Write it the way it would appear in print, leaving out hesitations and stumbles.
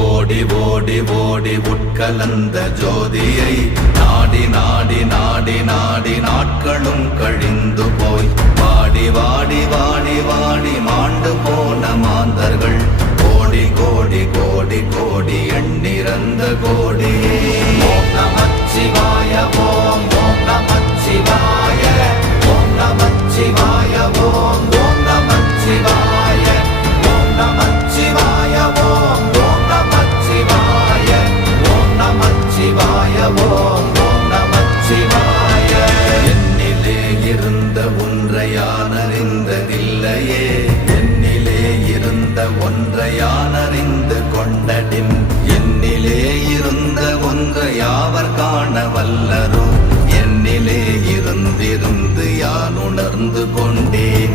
ஓடி ஓடி ஓடி உட்கலந்த ஜோதியை நாடி நாடி நாடி நாடி நாட்களும் கழிந்து போய் வாடி வாடி வாடி வாடி மாண்டு போன மாந்தர்கள் கோடி கோடி கோடி கோடி எண்ணிறந்த கோடி. ஓம் நமச்சிவாய ஓம் ஓம் நமச்சிவாய ஓம் நமச்சிவாய ஓம் ஓம் நமச்சிவாய ஓம் நமச்சிவாய ஓம் ஓம் நமச்சிவாய ஓம் நமச்சிவாய ஓம் ஓம் நமச்சிவாய. என்னிலே இருந்த ஒன்றை யான் அறிந்ததில்லையே, என்னிலே இருந்த ஒன்றை யான் அறிந்து கொண்டடின், என்னிலே இருந்த ஒன்றை யாவர் காண வல்லரோ, என்னிலே இருந்திருந்து யான் உணர்ந்து கொண்டேன்.